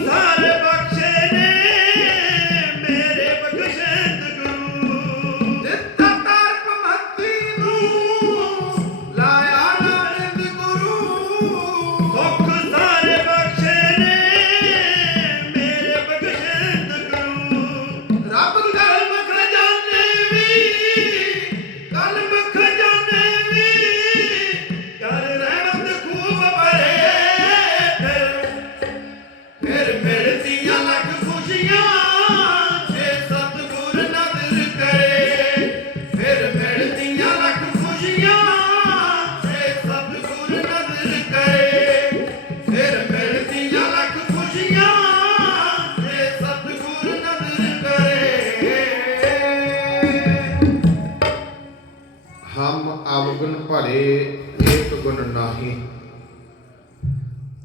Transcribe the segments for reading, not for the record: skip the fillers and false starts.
सारे बख्शे ने मेरे बख्शेंद गुरु जित्ता तार पमती नू लाया नानक गुरु सुख सारे बख्शे ने मेरे बख्शेंद गुरु रब कलम खजाने भी कलम खजाने भी कर रहमत खूब भरे फिर मिलतियां लख खुशियां छे सतगुर नदर करे फिर मिलतियां लख खुशियां छे सतगुर नदर करे फिर मिलतियां लख खुशियां छे सतगुर नदर करे हम अवगुण भरे एक गुण नाही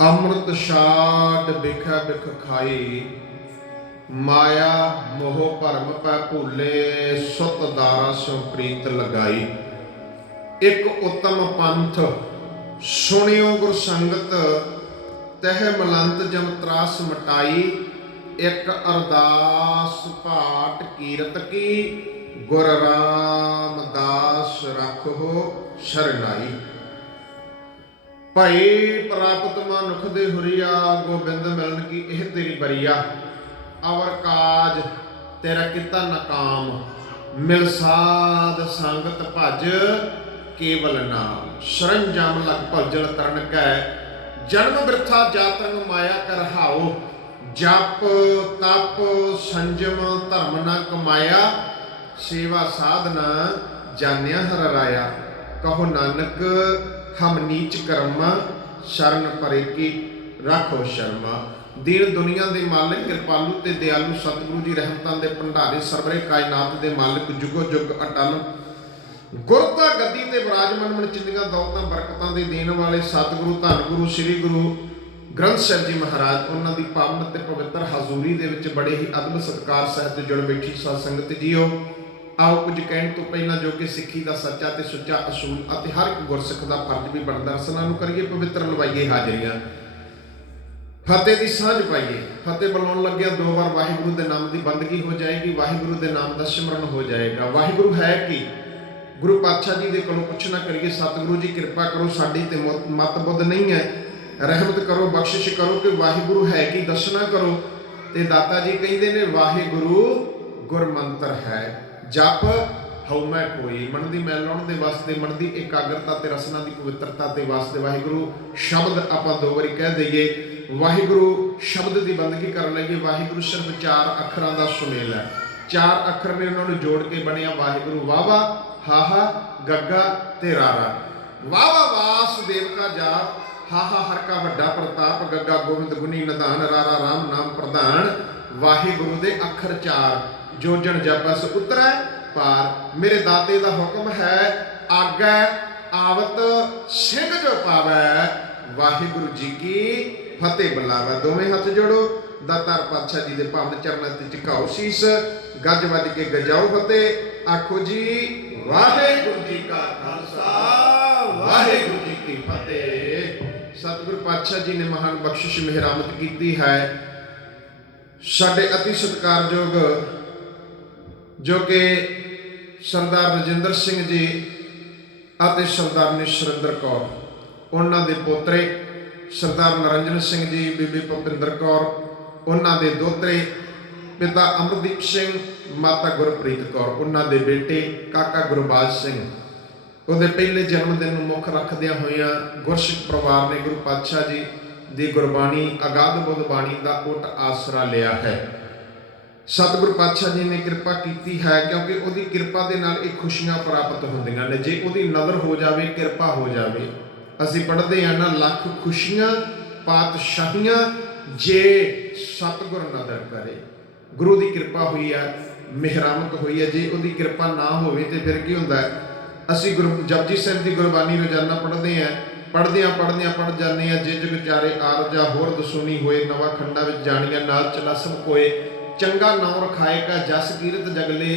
अमृत छाड़ बिखा बिख खाई माया मोह भरम पै भूले सुत दारा सो प्रीत लगाई एक उत्तम पंथ सुनियो गुर संगत तह मलंत जम त्रास मटाई एक अरदास भाट कीरत की गुर रामदास रखो शरणाई भाई प्राप्त मनुख दे हुरिया गोबिंद मिलन की एह तेरी बरिया अवर काज तेरा किता नकाम मिल साध संगत भज केवल नाम शरण जम लग भजन तरण कै जन्म वृथा जातन माया कर हाओ जप तप संजम धर्म न कमाया सेवा साधना जानिया हर राया कहो नानक हम नीच कर्मा शरण परे की राखो शर्मा दीन दुनिया के मालिक कृपालु ते दयालु सतगुरु जी रहमतां दे भंडारे सरवरे कायनात दे मालिक जुगो जुग अटल गुरता गद्दी ते विराजमान मनचिंदियां दौलतां बरकतां दे देण वाले सतगुरु धन गुरु श्री गुरु ग्रंथ साहिब जी महाराज उन्हां दी पावन ते पवित्र हजूरी दे विच बड़े ही अदब सत्कार सहित जुड़ बैठी साध संगत जीओ आओ कुछ कहण तो पहला जो कि सिੱਖੀ ਦਾ सच्चा ते सुच्चा असूल ਅਤੇ हर एक गुरसिख का फर्ज भी बनता रसना ਨੂੰ करिए पवित्र लवाइए हाजरियां फतेह की सांझ पाइए फतेह बुलाउण लग्या दो बार वाहिगुरु के नाम की बंदगी हो जाएगी वाहिगुरु के नाम का सिमरन हो जाएगा वाहिगुरु है कि गुरु पातशाह जी के कोलों पुछना करिए सतगुरु जी कृपा करो साडी ते मत बुद्ध नहीं है रहमत करो बख्शिश करो कि वाहिगुरु है कि दसना करो ते दाता जी कहते ने वाहिगुरु गुरमंत्र है जप हऊ मैं कोई मन की मैल लाउण दे वास्ते मन की एकाग्रता ते रसना की पवित्रता के वास्ते वाहिगुरु शब्द आपां दो बारी कह दईए वाहिगुरु शब्द की बंदगी कर लईए वाहिगुरु सिर्फ 4 अखरां दा सुमेल है 4 अखर ने उन्होंने जोड़ के बनिया वाहिगुरु वावा हाहा गग्गा ते रारा वावा वासुदेव का जाप हाहा हर का वड्डा प्रताप गग्गा गोविंद गुनी निधान रारा राम नाम प्रधान वाहिगुरु दे अखर 4 जो जन जपस उतरै पार मेरे दाते का हुक्म है आगे आवत सिंह जो पावै वाहिगुरु जी की फतेह बुलावै दोवें हाथ जोड़ो दातार पातशाह जी के पावन चरणों ते झुकाओ शीस गज वज के गजाओ फतेह आखो जी वाहिगुरु जी का खालसा वाहिगुरु जी की फतेह सतगुरु पातशाह जी ने महान बख्शिश मेहरामत की है साडे अति सत्कारयोग जो कि सरदार रजिंदर सिंह जी ਅਤੇ सरदारनी सुरिंदर कौर उन्हां दे पोतरे सरदार नरंजन सिंह जी बीबी भुपिंदर कौर उन्हां दे दोतरे पिता अमरदीप सिंह माता गुरप्रीत कौर उन्हां दे बेटे काका गुरबाज सिंह ਉਹਦੇ ਪਹਿਲੇ जन्म दिन मुख रखदियां होइयां गुरसिख परिवार ने गुरु पातशाह जी ਦੀ गुरबाणी अगाध बुध बाणी का उट आसरा लिया है सतगुरु पातशाह जी ने कृपा की है क्योंकि उसकी कृपा के नाल एक खुशियां प्राप्त होंदियां ने जे उसकी नज़र हो जाए कृपा हो जाए असी पढ़ते हैं ना लख खुशियां पातशाहियां जे सतगुर नज़र करे गुरु की कृपा हुई है मेहरामत हुई है जे उसकी कृपा ना हो तो फिर की होंदा है असी गुरु जपजी साहिब की गुरबाणी रोजाना पढ़ते हैं पढ़दियां पढ़ जाने जिज विचारे आरजा होर दसुनी होए नवा खंडा विच जानिया नाल चला सब कोए चंगा नाम रखाएगा जस कीरत जगले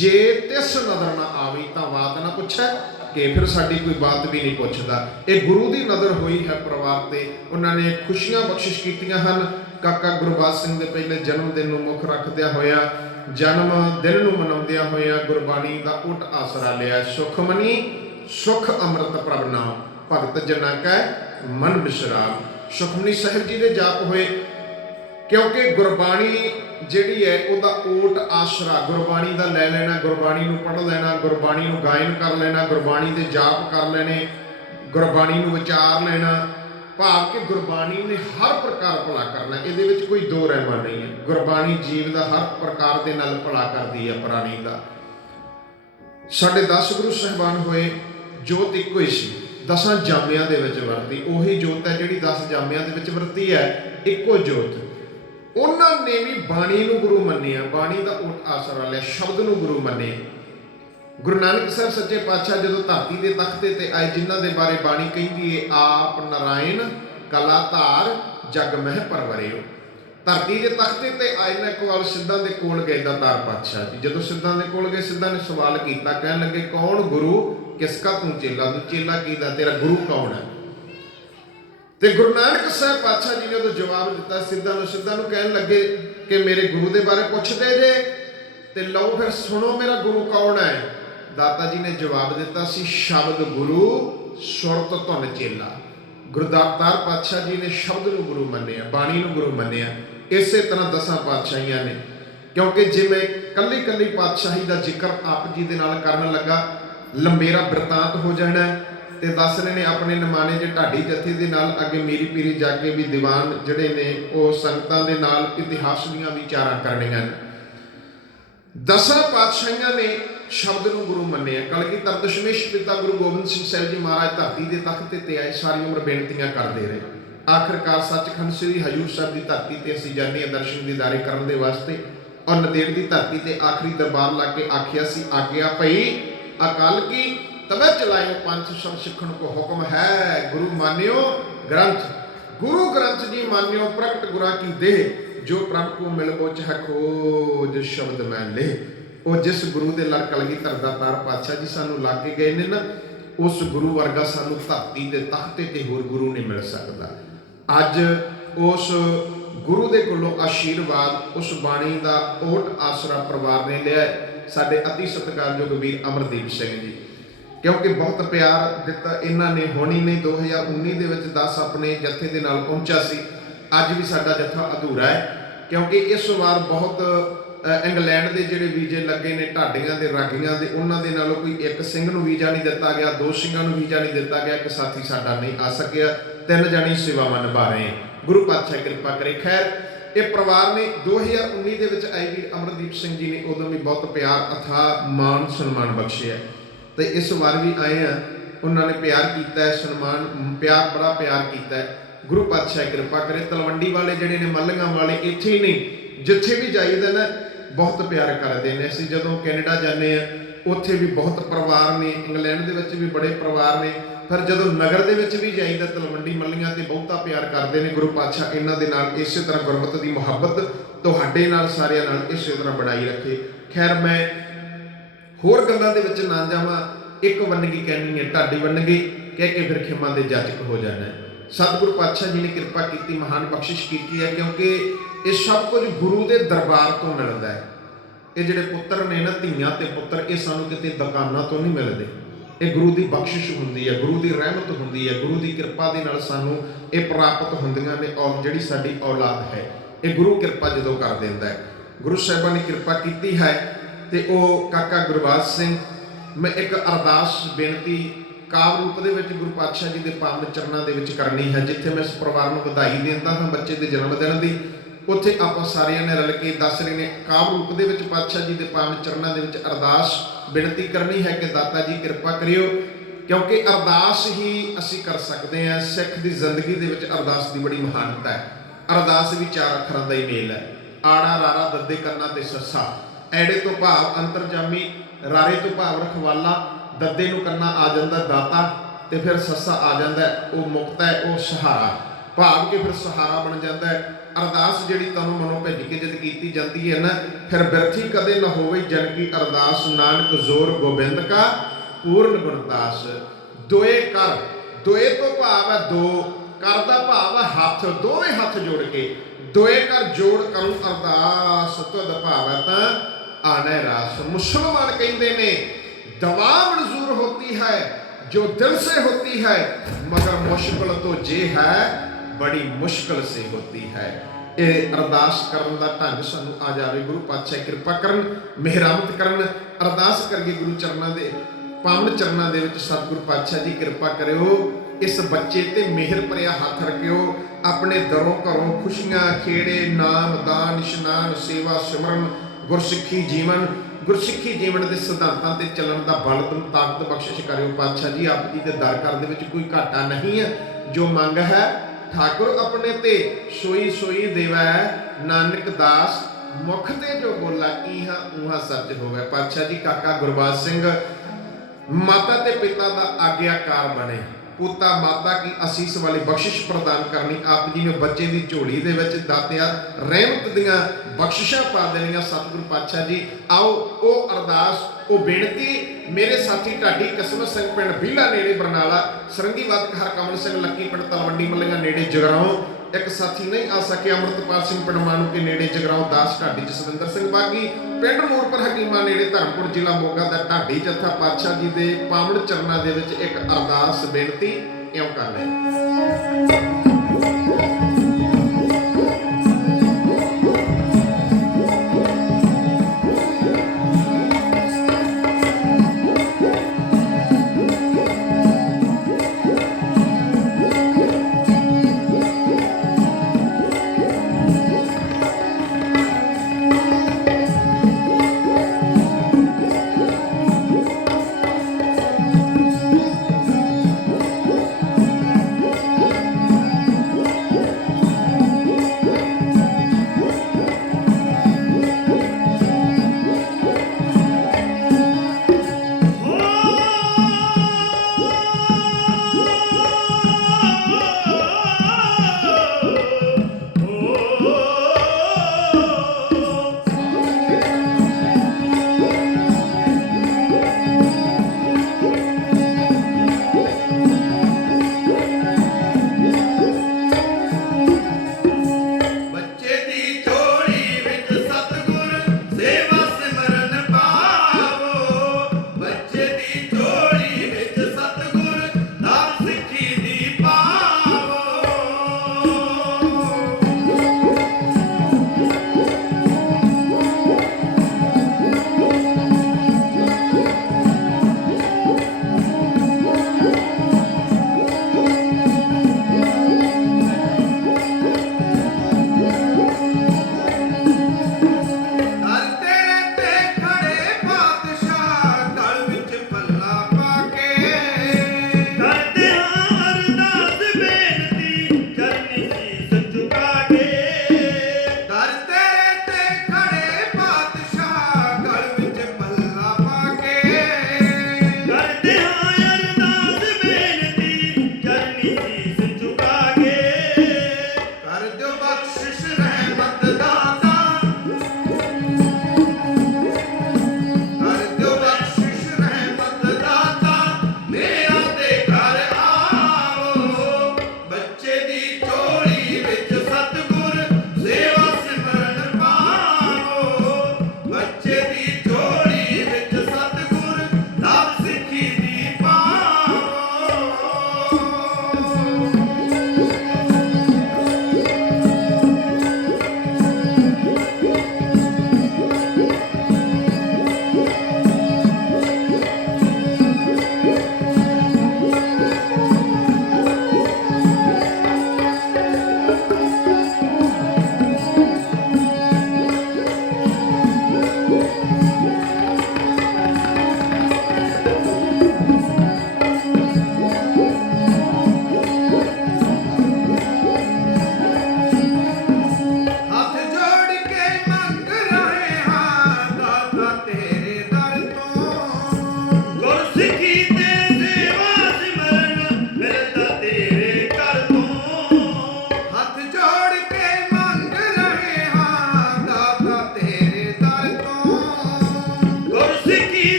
जे तिस नदर ना आवी तां बात ना पुछै ਕੇ ਫਿਰ ਸਾਡੀ ਕੋਈ ਬਾਤ ਵੀ ਨਹੀਂ ਪੁੱਛਦਾ। ਇਹ ਗੁਰੂ ਦੀ ਨਜ਼ਰ ਹੋਈ ਹੈ ਪਰਿਵਾਰ ਤੇ, ਉਹਨਾਂ ਨੇ ਖੁਸ਼ੀਆਂ ਬਖਸ਼ਿਸ਼ ਕੀਤੀਆਂ ਹਨ। ਕਾਕਾ ਗੁਰਬਾਜ ਸਿੰਘ ਦੇ ਪਹਿਲੇ ਜਨਮ ਦਿਨ ਨੂੰ ਮੁੱਖ ਰੱਖਦਿਆਂ ਹੋਇਆ, ਜਨਮ ਦਿਨ ਨੂੰ ਮਨਾਉਂਦਿਆਂ ਹੋਇਆ ਗੁਰਬਾਣੀ ਦਾ ਓਟ ਆਸਰਾ ਲਿਆ। ਸੁਖਮਨੀ ਸੁਖ ਅੰਮ੍ਰਿਤ ਪ੍ਰਭ ਨਾਮ, ਭਗਤ ਜਨਾਂ ਕੈ ਮਨ ਬਿਸਰਾਮ। ਸੁਖਮਨੀ ਸਾਹਿਬ ਜੀ ਦੇ ਜਾਪ ਹੋਏ, ਕਿਉਂਕਿ ਗੁਰਬਾਣੀ ਜਿਹੜੀ ਹੈ ਉਹਦਾ ਓਟ ਆਸਰਾ ਗੁਰਬਾਣੀ ਦਾ ਲੈ ਲੈਣਾ, ਗੁਰਬਾਣੀ ਨੂੰ ਪੜ੍ਹ ਲੈਣਾ, ਗੁਰਬਾਣੀ ਨੂੰ ਗਾਇਨ ਕਰ ਲੈਣਾ, ਗੁਰਬਾਣੀ ਦੇ ਜਾਪ ਕਰ ਲੈਣੇ, ਗੁਰਬਾਣੀ ਨੂੰ ਵਿਚਾਰ ਲੈਣਾ, ਭਾਵ ਕਿ ਗੁਰਬਾਣੀ ਨੇ ਹਰ ਪ੍ਰਕਾਰ ਭਲਾ ਕਰਨਾ। ਇਹਦੇ ਵਿੱਚ ਕੋਈ ਦੋ ਰਹਿਮਾ ਨਹੀਂ ਹੈ। ਗੁਰਬਾਣੀ ਜੀਵ ਦਾ ਹਰ ਪ੍ਰਕਾਰ ਦੇ ਨਾਲ ਭਲਾ ਕਰਦੀ ਹੈ ਪ੍ਰਾਣੀ ਦਾ। ਸਾਡੇ 10 ਗੁਰੂ ਸਾਹਿਬਾਨ ਹੋਏ, ਜੋਤ ਇੱਕੋ ਹੀ ਸੀ, 10 ਜਾਮਿਆਂ ਦੇ ਵਿੱਚ ਵਰਤੀ। ਉਹੀ ਜੋਤ ਹੈ ਜਿਹੜੀ 10 ਜਾਮਿਆਂ ਦੇ ਵਿੱਚ ਵਰਤੀ ਹੈ, ਇੱਕੋ ਜੋਤ। ਉਹਨਾਂ ਨੇ ਵੀ ਬਾਣੀ ਨੂੰ ਗੁਰੂ ਮੰਨਿਆ, ਬਾਣੀ ਦਾ ਓਟ ਆਸਰਾ ਲਿਆ, ਸ਼ਬਦ ਨੂੰ ਗੁਰੂ ਮੰਨਿਆ। ਗੁਰੂ ਨਾਨਕ ਸਾਹਿਬ ਸੱਚੇ ਪਾਤਸ਼ਾਹ ਜਦੋਂ ਧਰਤੀ ਦੇ ਤਖਤੇ ਤੇ ਆਏ, ਜਿਨ੍ਹਾਂ ਦੇ ਬਾਰੇ ਬਾਣੀ ਕਹਿੰਦੀ ਹੈ, ਆਪ ਨਾਰਾਇਣ ਕਲਾ ਧਾਰ ਜਗ ਮਹਿ ਪਰਵਰਿਓ। ਧਰਤੀ ਦੇ ਤਖਤੇ ਤੇ ਆਏ ਨਾ, ਕੋਲ ਸਿੱਧਾਂ ਦੇ ਕੋਲ ਗਏ ਦਾਤਾਰ ਪਾਤਸ਼ਾਹ ਜੀ। ਜਦੋਂ ਸਿੱਧਾਂ ਦੇ ਕੋਲ ਗਏ, ਸਿੱਧਾਂ ਨੇ ਸਵਾਲ ਕੀਤਾ, ਕਹਿਣ ਲੱਗੇ, ਕੌਣ ਗੁਰੂ ਕਿਸਕਾ ਤੂੰ ਚੇਲਾ, ਤੂੰ ਚੇਲਾ ਕੀਦਾ, ਤੇਰਾ ਗੁਰੂ ਕੌਣ ਹੈ? ਤੇ ਗੁਰੂ ਨਾਨਕ ਸਾਹਿਬ ਪਾਤਸ਼ਾਹ ਜੀ ਨੇ ਉਦੋਂ ਜਵਾਬ ਦਿੱਤਾ ਸਿੱਧਾਂ ਨੂੰ ਕਹਿਣ ਲੱਗੇ ਕਿ ਮੇਰੇ ਗੁਰੂ ਦੇ ਬਾਰੇ ਪੁੱਛਦੇ ਜੇ, ਤੇ ਲਓ ਫਿਰ ਸੁਣੋ ਮੇਰਾ ਗੁਰੂ ਕੌਣ ਹੈ। ਦਾਤਾ ਜੀ ਨੇ ਜਵਾਬ ਦਿੱਤਾ ਸੀ, ਸ਼ਬਦ ਗੁਰੂ ਸੁਰਤ ਧੁਨ ਚੇਲਾ। ਗੁਰਦਾਤਾਰ ਪਾਤਸ਼ਾਹ ਜੀ ਨੇ ਸ਼ਬਦ ਨੂੰ ਗੁਰੂ ਮੰਨਿਆ, ਬਾਣੀ ਨੂੰ ਗੁਰੂ ਮੰਨਿਆ। ਇਸੇ ਤਰ੍ਹਾਂ 10 ਪਾਤਸ਼ਾਹੀਆਂ ਨੇ, ਕਿਉਂਕਿ ਜੇ ਮੈਂ ਕੱਲੀ ਕੱਲੀ ਪਾਤਸ਼ਾਹੀ ਦਾ ਜ਼ਿਕਰ ਆਪ ਜੀ ਦੇ ਨਾਲ ਕਰਨ ਲੱਗਾ, ਲੰਬੇਰਾ ਬਿਰਤਾਂਤ ਹੋ ਜਾਣਾ। ਤੇ ਦੱਸ ਰਹੇ ਨੇ ਆਪਣੇ ਨਿਮਾਣੇ ਜੇ ਢਾਡੀ ਜਥੇ ਦੇ ਨਾਲ ਅੱਗੇ ਮੀਰੀ ਪੀਰੀ ਜਾ ਕੇ ਵੀ ਦੀਵਾਨ ਜਿਹੜੇ ਨੇ ਉਹ ਸੰਗਤਾਂ ਦੇ ਨਾਲ ਇਤਿਹਾਸ ਦੀਆਂ ਵਿਚਾਰਾਂ ਕਰਨੀਆਂ ਨੇ। 10 ਪਾਤਸ਼ਾਹੀਆਂ ਨੇ ਸ਼ਬਦ ਨੂੰ ਗੁਰੂ ਮੰਨਿਆ। ਕਲਗੀਧਰ ਦਸ਼ਮੇਸ਼ ਪਿਤਾ ਗੁਰੂ ਗੋਬਿੰਦ ਸਿੰਘ ਸਾਹਿਬ ਜੀ ਮਹਾਰਾਜ ਧਰਤੀ ਦੇ ਤਖਤ ਤੇ ਆਏ, ਸਾਰੀ ਉਮਰ ਬੇਨਤੀਆਂ ਕਰਦੇ ਰਹੇ। ਆਖਿਰਕਾਰ ਸੱਚਖੰਡ ਸ੍ਰੀ ਹਜੂਰ ਸਾਹਿਬ ਦੀ ਧਰਤੀ ਤੇ ਅਸੀਂ ਜਾਂਦੇ ਹਾਂ ਦਰਸ਼ਨ ਦੀਦਾਰੇ ਕਰਨ ਦੇ ਵਾਸਤੇ, ਔਰ ਨੰਦੇੜ ਦੀ ਧਰਤੀ ਤੇ ਆਖਰੀ ਦਰਬਾਰ ਲਾ ਕੇ ਆਖਿਆ ਸੀ, ਆਗਿਆ ਭਈ ਅਕਾਲ ਕੀ ਤਬੇ ਚਲਾਇਓ ਪੰਥ ਸਭ ਸਿੱਖਣ ਕੋ ਹੁਕਮ ਹੈ। ਗੁਰੂ ਮਾਨਿਓ ਗ੍ਰੰਥ, ਗੁਰੂ ਗ੍ਰੰਥ ਜੀ ਮਾਨਿਓ ਪ੍ਰਗਟ ਗੁਰਾਂ ਕੀ ਦੇਹ, ਜੋ ਪ੍ਰਭ ਕੋ ਮਿਲ ਬੋਚ ਹੈ ਖੋਜ ਸ਼ਬਦ ਮੈਂ ਲੇ। ਉਹ ਜਿਸ ਗੁਰੂ ਦੇ ਲੜ ਕਲਗੀਧਰ ਦਾਤਾਰ ਪਾਤਸ਼ਾਹ ਜੀ ਸਾਨੂੰ ਲਾ ਕੇ ਗਏ ਨੇ ਨਾ, ਉਸ ਗੁਰੂ ਵਰਗਾ ਸਾਨੂੰ ਧਰਤੀ ਦੇ ਤਖਤੇ ਤੇ ਹੋਰ ਗੁਰੂ ਨਹੀਂ ਮਿਲ ਸਕਦਾ। ਅੱਜ ਉਸ ਗੁਰੂ ਦੇ ਕੋਲੋਂ ਆਸ਼ੀਰਵਾਦ, ਉਸ ਬਾਣੀ ਦਾ ਓਟ ਆਸਰਾ ਪਰਿਵਾਰ ਨੇ ਲਿਆ। ਸਾਡੇ ਅਤੀ ਸਤਿਕਾਰਯੋਗ ਵੀਰ ਅਮਰਦੀਪ ਸਿੰਘ ਜੀ, ਕਿਉਂਕਿ ਬਹੁਤ ਪਿਆਰ ਦਿੱਤਾ ਇਹਨਾਂ ਨੇ। ਹੋਣੀ ਨੇ 2019 ਦੇ ਵਿੱਚ 10 ਆਪਣੇ ਜਥੇ ਦੇ ਨਾਲ ਪਹੁੰਚਿਆ ਸੀ। ਅੱਜ ਵੀ ਸਾਡਾ ਜਥਾ ਅਧੂਰਾ ਹੈ, ਕਿਉਂਕਿ ਇਸ ਵਾਰ ਬਹੁਤ ਇੰਗਲੈਂਡ ਦੇ ਜਿਹੜੇ ਵੀਜ਼ੇ ਲੱਗੇ ਨੇ ਢਾਡੀਆਂ ਦੇ, ਰਾਗੀਆਂ ਦੇ, ਉਹਨਾਂ ਦੇ ਨਾਲੋਂ ਕੋਈ ਇੱਕ ਸਿੰਘ ਨੂੰ ਵੀਜ਼ਾ ਨਹੀਂ ਦਿੱਤਾ ਗਿਆ, 2 ਸਿੰਘਾਂ ਨੂੰ ਵੀਜ਼ਾ ਨਹੀਂ ਦਿੱਤਾ ਗਿਆ, ਇੱਕ ਸਾਥੀ ਸਾਡਾ ਨਹੀਂ ਆ ਸਕਿਆ। 3 ਜਾਣੀ ਸੇਵਾਵਾਂ ਨਿਭਾ ਰਹੇ। ਗੁਰੂ ਪਾਤਸ਼ਾਹ ਕਿਰਪਾ ਕਰੇ। ਖੈਰ, ਇਹ ਪਰਿਵਾਰ ਨੇ 2019 ਦੇ ਵਿੱਚ ਆਏ ਵੀਰ ਅਮਰਦੀਪ ਸਿੰਘ ਜੀ ਨੇ ਉਦੋਂ ਵੀ ਬਹੁਤ ਪਿਆਰ, ਅਥਾਹ ਮਾਣ ਸਨਮਾਨ ਬਖਸ਼ਿਆ, ਤੇ ਇਸ ਵਾਰ ਵੀ ਆਏ ਆ। ਉਹਨਾਂ ਨੇ ਪਿਆਰ ਕੀਤਾ ਹੈ, ਸਨਮਾਨ ਪਿਆਰ, ਬੜਾ ਪਿਆਰ ਕੀਤਾ ਹੈ। ਗੁਰੂ ਪਾਤਸ਼ਾਹ ਕਿਰਪਾ ਕਰੇ। ਤਲਵੰਡੀ ਵਾਲੇ ਜਿਹੜੇ ਨੇ, ਮੱਲੀਆਂ ਵਾਲੇ, ਇੱਥੇ ਹੀ ਨਹੀਂ ਜਿੱਥੇ ਵੀ ਜਾਈਦਾ ਨਾ ਬਹੁਤ ਪਿਆਰ ਕਰਦੇ ਨੇ। ਅਸੀਂ ਜਦੋਂ ਕੈਨੇਡਾ ਜਾਂਦੇ ਆ ਉੱਥੇ ਵੀ ਬਹੁਤ ਪਰਿਵਾਰ ਨੇ, ਇੰਗਲੈਂਡ ਦੇ ਵਿੱਚ ਵੀ ਬੜੇ ਪਰਿਵਾਰ ਨੇ, ਪਰ ਜਦੋਂ ਨਗਰ ਦੇ ਵਿੱਚ ਵੀ ਜਾਈਦਾ ਤਲਵੰਡੀ ਮੱਲੀਆਂ ਤੇ ਬਹੁਤਾ ਪਿਆਰ ਕਰਦੇ ਨੇ। ਗੁਰੂ ਪਾਤਸ਼ਾਹ ਇਹਨਾਂ ਦੇ ਨਾਲ ਇਸੇ ਤਰ੍ਹਾਂ ਗੁਰਮਤਿ ਦੀ ਮੁਹੱਬਤ ਤੁਹਾਡੇ ਨਾਲ, ਸਾਰਿਆਂ ਨਾਲ ਇਸੇ ਤਰ੍ਹਾਂ ਬਣਾਈ ਰੱਖੇ। ਖੈਰ, ਮੈਂ ਹੋਰ ਗੱਲਾਂ ਦੇ ਵਿੱਚ ਨਾ ਜਾਵਾਂ। ਇੱਕ ਵੰਨਗੀ ਕਹਿਣੀ ਹੈ, ਢਾਡੀ ਵੰਨਗੀ ਕਹਿ ਕੇ ਫਿਰ ਖਿਮਾ ਦੇ ਜਾਚਕ ਹੋ ਜਾਣਾ। ਸਤਿਗੁਰੂ ਪਾਤਸ਼ਾਹ ਜੀ ਨੇ ਕਿਰਪਾ ਕੀਤੀ, ਮਹਾਨ ਬਖਸ਼ਿਸ਼ ਕੀਤੀ ਹੈ, ਕਿਉਂਕਿ ਇਹ ਸਭ ਕੁਝ ਗੁਰੂ ਦੇ ਦਰਬਾਰ ਤੋਂ ਮਿਲਦਾ ਹੈ। ਇਹ ਜਿਹੜੇ ਪੁੱਤਰ ਨੇ ਨਾ, ਧੀਆਂ ਤੇ ਪੁੱਤਰ, ਇਹ ਸਾਨੂੰ ਕਿਤੇ ਦੁਕਾਨਾਂ ਤੋਂ ਨਹੀਂ ਮਿਲਦੇ। ਇਹ ਗੁਰੂ ਦੀ ਬਖਸ਼ਿਸ਼ ਹੁੰਦੀ ਹੈ, ਗੁਰੂ ਦੀ ਰਹਿਮਤ ਹੁੰਦੀ ਹੈ, ਗੁਰੂ ਦੀ ਕਿਰਪਾ ਦੇ ਨਾਲ ਸਾਨੂੰ ਇਹ ਪ੍ਰਾਪਤ ਹੁੰਦੀਆਂ ਨੇ। ਔਰ ਜਿਹੜੀ ਸਾਡੀ ਔਲਾਦ ਹੈ, ਇਹ ਗੁਰੂ ਕਿਰਪਾ ਜਦੋਂ ਕਰ ਦਿੰਦਾ ਹੈ। ਗੁਰੂ ਸਾਹਿਬਾਂ ਨੇ ਕਿਰਪਾ ਕੀਤੀ ਹੈ। ਤੇ ਉਹ ਕਾਕਾ ਗੁਰਬਾਜ ਸਿੰਘ, ਮੈਂ ਇੱਕ ਅਰਦਾਸ ਬੇਨਤੀ ਕਾਵਿ ਰੂਪ ਦੇ ਵਿੱਚ ਗੁਰੂ ਪਾਤਸ਼ਾਹ ਜੀ ਦੇ ਪਾਵਨ ਚਰਨਾਂ ਦੇ ਵਿੱਚ ਕਰਨੀ ਹੈ। ਜਿੱਥੇ ਮੈਂ ਇਸ ਪਰਿਵਾਰ ਨੂੰ ਵਧਾਈ ਦਿੰਦਾ ਹਾਂ ਬੱਚੇ ਦੇ ਜਨਮ ਦਿਨ ਦੀ, ਉੱਥੇ ਆਪਾਂ ਸਾਰਿਆਂ ਨੇ ਰਲ ਕੇ ਦੱਸ ਰਹੇ ਨੇ ਕਾਵਿ ਰੂਪ ਦੇ ਵਿੱਚ ਪਾਤਸ਼ਾਹ ਜੀ ਦੇ ਪਾਵਨ ਚਰਨਾਂ ਦੇ ਵਿੱਚ ਅਰਦਾਸ ਬੇਨਤੀ ਕਰਨੀ ਹੈ ਕਿ ਦਾਤਾ ਜੀ ਕਿਰਪਾ ਕਰਿਓ, ਕਿਉਂਕਿ ਅਰਦਾਸ ਹੀ ਅਸੀਂ ਕਰ ਸਕਦੇ ਹਾਂ। ਸਿੱਖ ਦੀ ਜ਼ਿੰਦਗੀ ਦੇ ਵਿੱਚ ਅਰਦਾਸ ਦੀ ਬੜੀ ਮਹਾਨਤਾ ਹੈ। ਅਰਦਾਸ ਵੀ 4 ਅੱਖਰਾਂ ਦਾ ਹੀ ਮੇਲ ਹੈ। ਆੜਾ, ਰਾਰਾ, ਦੱਦੇ, ਕੰਨਾ ਤੇ ਸੱਸਾ। ਐੜੇ ਤੋਂ ਭਾਵ ਅੰਤਰਜਾਮੀ, ਰਾਰੇ ਤੋਂ ਭਾਵ ਰਖਵਾਲਾ, ਦੱਦੇ ਨੂੰ ਕੰਨਾ ਆ ਜਾਂਦਾ ਦਾਤਾ, ਤੇ ਫਿਰ ਸੱਸਾ ਆ ਜਾਂਦਾ ਉਹ ਮੁਕਤਾ ਹੈ, ਉਹ ਸਹਾਰਾ, ਭਾਵ ਕਿ ਫਿਰ ਸਹਾਰਾ ਬਣ ਜਾਂਦਾ ਹੈ। ਅਰਦਾਸ ਜਿਹੜੀ ਤੁਹਾਨੂੰ ਮਨੋਂ ਭਿੱਜ ਕੇ ਜਦ ਕੀਤੀ ਜਾਂਦੀ ਹੈ ਨਾ, ਫਿਰ ਬਿਰਥੀ ਕਦੇ ਨਾ ਹੋਵੇ ਜਨ ਕੀ ਅਰਦਾਸ, ਨਾਨਕ ਜ਼ੋਰ ਗੋਬਿੰਦ ਕਾ ਪੂਰਨ ਗੁਣਦਾਸ। ਦੋਏ ਕਰ, ਦੋਏ ਤੋਂ ਭਾਵ ਹੈ ਦੋ, ਕਰ ਦਾ ਭਾਵ ਹੈ ਹੱਥ, ਦੋਵੇਂ ਹੱਥ ਜੋੜ ਕੇ, ਦੋਏ ਕਰ ਜੋੜ ਕਰੂੰ ਅਰਦਾਸ, ਤੁਧ ਭਾਵੈ ਤਾਂ ਆਨੈ ਰਾਸ। ਮੁਸਲਮਾਨ ਕਹਿੰਦੇ ਨੇ दवा मंजूर होती है जो दिल से होती है, मगर मुश्किल तो जे है बड़ी मुश्किल से होती है। ये अरदास करन दा ढंग सानू आ जावे। गुरु पातशाह किरपा करन, मेहरमत करन। अरदास करिए गुरु चरनां दे पावन चरनां दे विच सतगुरु पातशाह जी कृपा करियो, इस बच्चे ते मेहर भरिया हथ रखियो, अपने दरों घरों खुशियां खेड़े नाम दान इशनान सेवा सिमरन गुरसिੱਖੀ जीवन, गुरसिੱਖੀ जीवन के सिद्धांतों से चलन का बल तुम ताकत बख्शिश करियो पातशाह जी। आप जी के दर कर दे विच कोई घाटा नहीं है, जो मंग है ठाकुर अपने ते सोई सोई देवै, नानक दास मुख ते जो बोला इहा उहा सच होवे। पातशाह जी काका गुरबाज सिंह माता ते पिता का आग्याकार बने, पुता माता की आसीस वाली बख्शिश प्रदान करनी। आप जी ने बच्चे की झोली दे विच दातिया रहमत दियां बख्शिशां पा देनियां सतगुरु पातशाह जी। आओ ओ अरदास ओ बेनती मेरे साथी ढाडी किस्मत सिंह पिंड बीला नेड़े बरनाला, सरंगी वादक हरकमल सिंह लक्की पिंड तलवंडी मलिया नेड़े जगराओं, एक साथी नहीं आ सके अमृतपाल सिंह पिंड मानू के नेड़े जगराओं, दास ढाडी जसविंदर सिंह बागी पिंड मूरपुर हकीमा नेड़े धर्मपुर जिला मोगा दा ढाडी जत्था पातशाह जी दे पावन चरनां दे विच एक अरदास बेनती इउं कर ले।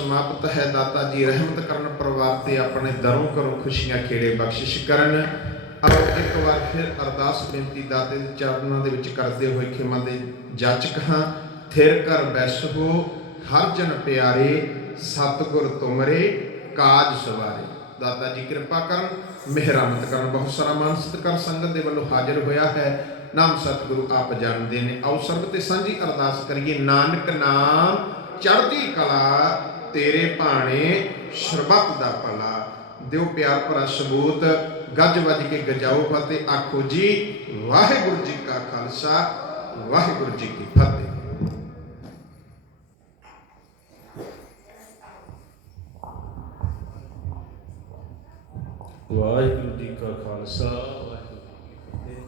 ਸਮਾਪਤ ਹੈ। ਦਾਤਾ ਜੀ ਰਹਿਮਤ ਕਰਨ ਪਰਿਵਾਰ ਤੇ ਆਪਣੇ ਦਰੋਂ ਕਰੋ ਖੁਸ਼ੀਆਂ ਖੇੜੇ ਬਖਸ਼ਿਸ਼ ਕਰਨ। ਆਓ ਇੱਕ ਵਾਰ ਫਿਰ ਅਰਦਾਸ ਬੇਨਤੀ ਦਾਤੇ ਦੇ ਚਰਨਾਂ ਦੇ ਵਿੱਚ ਕਰਦੇ ਹੋਏ ਖਿਮਾ ਦੇ ਜਾਚਕ ਹਾਂ। ਥਿਰ ਕਰ ਬੈਸੋ ਹਰ ਜਨ ਪਿਆਰੇ, ਸਤਿਗੁਰ ਤੁਮਰੇ ਕਾਜ ਸਵਾਰੇ। ਦਾਤਾ ਜੀ ਕਿਰਪਾ ਕਰਨ, ਮਿਹਰਮਤ ਕਰਨ। ਬਹੁਤ ਸਾਰਾ ਮਾਨ ਸਤਿਕਾਰ ਸੰਗਤ ਦੇ ਵੱਲੋਂ ਹਾਜ਼ਰ ਹੋਇਆ ਹੈ। ਨਾਮ ਸਤਿਗੁਰੂ ਆਪ ਜਾਣਦੇ ਨੇ। ਆਓ ਸਰਬ ਤੇ ਸਾਂਝੀ ਅਰਦਾਸ ਕਰੀਏ। ਨਾਨਕ ਨਾਮ ਚੜ੍ਹਦੀ ਕਲਾ, ਤੇਰੇ ਭਾਣੇ ਸਰਬੱਤ ਦਾ ਭਲਾ। ਦਿਓ ਪਿਆਰ ਭਰਾ ਸਬੂਤ, ਗੱਜ ਵੱਜ ਕੇ ਗਜਾਓ ਫਤਿਹ। ਆਖੋ ਜੀ ਵਾਹਿਗੁਰੂ ਜੀ ਕਾ ਖਾਲਸਾ, ਵਾਹਿਗੁਰੂ ਜੀ ਕੀ ਫਤਿਹ। ਵਾਹਿਗੁਰੂ ਜੀ ਕਾ ਖਾਲਸਾ, ਵਾਹਿਗੁਰੂ ਜੀ ਕੀ ਫਤਿਹ।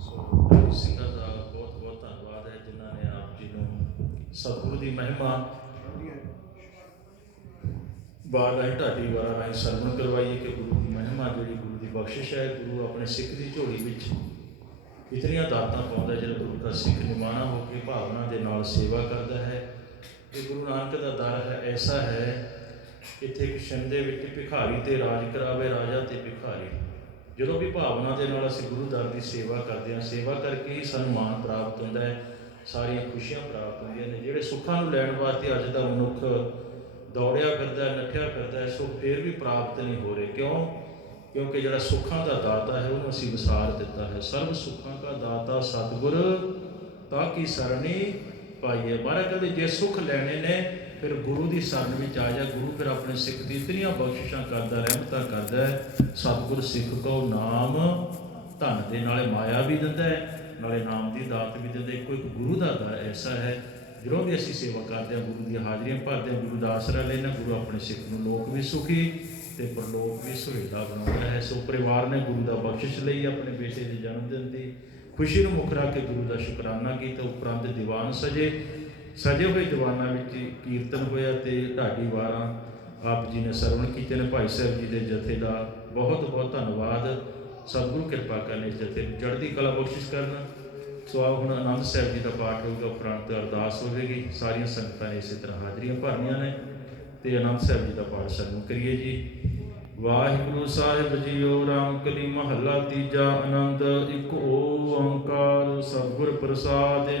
ਸੋ ਸਿੰਘਾਂ ਦਾ ਬਹੁਤ ਬਹੁਤ ਧੰਨਵਾਦ ਹੈ ਜਿਨ੍ਹਾਂ ਨੇ ਆਪ ਜੀ ਨੂੰ ਸਤਿਗੁਰੂ ਦੀ ਮਹਿਮਾ ਬਾਰ ਢਾਡੀ ਵਾਰਾਂ ਰਾਹੀਂ ਸਰਵਣ ਕਰਵਾਈਏ ਕਿ ਗੁਰੂ ਦੀ ਮਹਿਮਾ ਜਿਹੜੀ ਗੁਰੂ ਦੀ ਬਖਸ਼ਿਸ਼ ਹੈ। ਗੁਰੂ ਆਪਣੇ ਸਿੱਖ ਦੀ ਝੋਲੀ ਵਿੱਚ ਇਤਨੀਆਂ ਦਾਤਾਂ ਪਾਉਂਦਾ ਜਦੋਂ ਗੁਰੂ ਦਾ ਸਿੱਖ ਨਿਮਾਣਾ ਹੋ ਕੇ ਭਾਵਨਾ ਦੇ ਨਾਲ ਸੇਵਾ ਕਰਦਾ ਹੈ। ਤੇ ਗੁਰੂ ਨਾਨਕ ਦਾ ਦਰ ਹੈ ਐਸਾ ਹੈ, ਇੱਥੇ ਇੱਕ ਛੰਦੇ ਵਿੱਚ ਭਿਖਾਰੀ ਤੇ ਰਾਜ ਕਰਾਵੇ ਰਾਜਾ ਤੇ ਭਿਖਾਰੀ। ਜਦੋਂ ਵੀ ਭਾਵਨਾ ਦੇ ਨਾਲ ਅਸੀਂ ਗੁਰੂ ਦਰ ਦੀ ਸੇਵਾ ਕਰਦੇ ਹਾਂ, ਸੇਵਾ ਕਰਕੇ ਹੀ ਸਾਨੂੰ ਮਾਣ ਪ੍ਰਾਪਤ ਹੁੰਦਾ ਹੈ, ਸਾਰੀਆਂ ਖੁਸ਼ੀਆਂ ਪ੍ਰਾਪਤ ਹੁੰਦੀਆਂ ਨੇ। ਜਿਹੜੇ ਸੁੱਖਾਂ ਨੂੰ ਲੈਣ ਵਾਸਤੇ ਅੱਜ ਦਾ ਮਨੁੱਖ ਦੌੜਿਆ ਫਿਰਦਾ, ਨੱਠਿਆ ਫਿਰਦਾ ਹੈ, ਸੁੱਖ ਫੇਰ ਵੀ ਪ੍ਰਾਪਤ ਨਹੀਂ ਹੋ ਰਹੇ। ਕਿਉਂ? ਕਿਉਂਕਿ ਜਿਹੜਾ ਸੁੱਖਾਂ ਦਾ ਦਾਤਾ ਹੈ ਉਹਨੂੰ ਅਸੀਂ ਵਿਸਾਰ ਦਿੱਤਾ ਹੈ। ਸਰਬ ਸੁੱਖਾਂ ਦਾ ਦਾਤਾ ਸਤਿਗੁਰ ਤਾਂ ਕੀ ਸਰਣੀ ਪਾਈਏ। ਮਹਾਰਾਜ ਕਹਿੰਦੇ ਜੇ ਸੁੱਖ ਲੈਣੇ ਨੇ ਫਿਰ ਗੁਰੂ ਦੀ ਸ਼ਰਨ ਵਿੱਚ ਆ ਜਾ। ਗੁਰੂ ਫਿਰ ਆਪਣੇ ਸਿੱਖ ਦੀ ਇਤਨੀਆਂ ਬਖਸ਼ਿਸ਼ਾਂ ਕਰਦਾ, ਰਹਿਮਤਾਂ ਕਰਦਾ ਹੈ। ਸਤਿਗੁਰ ਸਿੱਖ ਕੋ ਨਾਮ ਧਨ ਦੇ ਨਾਲੇ ਮਾਇਆ ਵੀ ਦਿੰਦਾ ਹੈ, ਨਾਲੇ ਨਾਮ ਦੀ ਦਾਤ ਵੀ ਦਿੰਦਾ। ਇੱਕੋ ਇੱਕ ਗੁਰੂ ਦਾ ਦਰ ਐਸਾ ਹੈ, ਜਦੋਂ ਵੀ ਅਸੀਂ ਸੇਵਾ ਕਰਦੇ ਹਾਂ, ਗੁਰੂ ਦੀਆਂ ਹਾਜ਼ਰੀਆਂ ਭਰਦੇ ਹਾਂ, ਗੁਰੂ ਦਾ ਆਸਰਾ ਲੈਣਾ, ਗੁਰੂ ਆਪਣੇ ਸਿੱਖ ਨੂੰ ਲੋਕ ਵੀ ਸੁਖੀ ਤੇ ਪਰਲੋਕ ਵੀ ਸੁਹੇਲਾ ਬਣਾਉਂਦਾ ਹੈ। ਸੋ ਪਰਿਵਾਰ ਨੇ ਗੁਰੂ ਦਾ ਬਖਸ਼ਿਸ਼ ਲਈ ਆਪਣੇ ਬੇਟੇ ਦੇ ਜਨਮ ਦਿਨ ਦੀ ਖੁਸ਼ੀ ਨੂੰ ਮੁੱਖ ਰੱਖ ਕੇ ਗੁਰੂ ਦਾ ਸ਼ੁਕਰਾਨਾ ਕੀਤਾ। ਉਪਰੰਤ ਦੀਵਾਨ ਸਜੇ ਹੋਏ ਦੀਵਾਨਾਂ ਵਿੱਚ ਕੀਰਤਨ ਹੋਇਆ ਤੇ ਢਾਡੀ ਵਾਰਾਂ ਆਪ ਜੀ ਨੇ ਸਰਵਣ ਕੀਤੇ ਨੇ। ਭਾਈ ਸਾਹਿਬ ਜੀ ਦੇ ਜਥੇ ਦਾ ਬਹੁਤ ਬਹੁਤ ਧੰਨਵਾਦ। ਸਤਿਗੁਰੂ ਕਿਰਪਾ ਕਰਨ, ਇਸ ਜਥੇ ਨੂੰ ਚੜ੍ਹਦੀ ਕਲਾ ਬਖਸ਼ਿਸ਼ ਕਰਨ। ਸੋ ਆਓ ਹੁਣ ਆਨੰਦ ਸਾਹਿਬ ਜੀ ਦਾ ਪਾਠ ਹੋਊਗਾ, ਉਪਰੰਤ ਅਰਦਾਸ ਹੋਵੇਗੀ। ਸਾਰੀਆਂ ਸੰਗਤਾਂ ਨੇ ਇਸੇ ਤਰ੍ਹਾਂ ਹਾਜ਼ਰੀਆਂ ਭਰਨੀਆਂ ਨੇ ਤੇ ਆਨੰਦ ਸਾਹਿਬ ਜੀ ਦਾ ਪਾਠ ਸਰਵਣ ਕਰੀਏ ਜੀ। ਵਾਹਿਗੁਰੂ ਸਾਹਿਬ ਜੀਓ। ਰਾਮ ਕਲੀ ਮਹੱਲਾ ਤੀਜਾ। ਆਨੰਦ ਇੱਕ ਓੰਕਾਰ ਸਤਿਗੁਰ ਪ੍ਰਸਾਦਿ।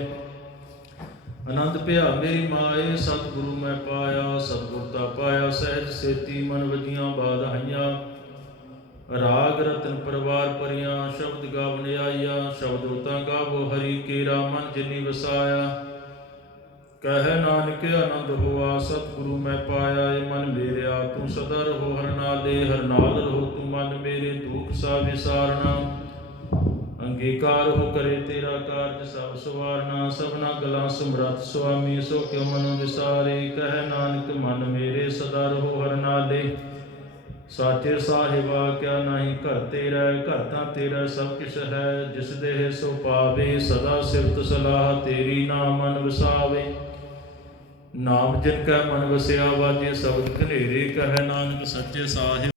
ਆਨੰਦ ਭਿਆ ਮੇਰੀ ਮਾਏ, ਸਤਿਗੁਰੂ ਮੈਂ ਪਾਇਆ। ਸਤਿਗੁਰ ਤਾ ਪਾਇਆ ਸਹਿਜ ਸੇਤੀ, ਮਨ ਵਜੀਆਂ ਬਾਧਾਈਆਂ। ਰਾਗ ਰਤਨ ਪਰਵਾਰ ਭਰੀਆਂ, ਸ਼ਬਦ ਗਾਵਨ ਆਈਆ। ਸ਼ਬਦ ਤਾਂ ਗਾਵੋ ਹਰੀ ਕੇਰਾ, ਮਨ ਜਿਨੀ ਵਸਾਇਆ। ਕਹਿ ਨਾਨਕ ਆਨੰਦ ਹੋਆ, ਸਤਿਗੁਰੂ ਮੈਂ ਪਾਇਆ। ਏ ਮਨ ਮੇਰਿਆ ਤੂੰ ਸਦਾ ਰਹੋ ਹਰ ਨਾਲੇ, ਹਰ ਨਾਲ ਰਹੋ ਤੂੰ ਮਨ ਮੇਰੇ। ਦੁਖ ਸਾ ਵਿਸਾਰਨਾ, ਅੰਗੀਕਾਰ ਹੋ ਕਰੇ ਤੇਰਾ ਕਾਰਜ ਸਭ ਸਵਾਰਨਾ। ਸਭਨਾ ਗਲਾਂ ਸਮਰੱਥ ਸੁਆਮੀ, ਸੋ ਕਿਉ ਮਨੁ ਵਿਸਾਰੇ। ਕਹਿ ਨਾਨਕ ਮਨ ਮੇਰੇ ਸਦਾ ਰਹੋ ਹਰ ਨਾਲੇ। ਸਾਚੇ ਸਾਹਿਬਾ ਕਿਆ ਨਹੀਂ ਘਰ ਤੇਰਾ, ਘਰ ਤਾਂ ਤੇਰਾ ਸਭ ਕਿਛ ਹੈ। ਜਿਸ ਦੇਹ ਸੋ ਪਾਵੇ, ਸਦਾ ਸਿਫਤ ਸਲਾਹ ਤੇਰੀ। ਨਾਮ ਮਨ ਵਸਾਵੇ, ਨਾਮ ਜਿਨ ਕੈ ਮਨ ਵਸਿਆ। ਵਾਜੇ ਸ਼ਬਦ ਘਨੇਰੇ, ਕਹਿ ਨਾਨਕ ਸੱਚੇ ਸਾਹਿਬ।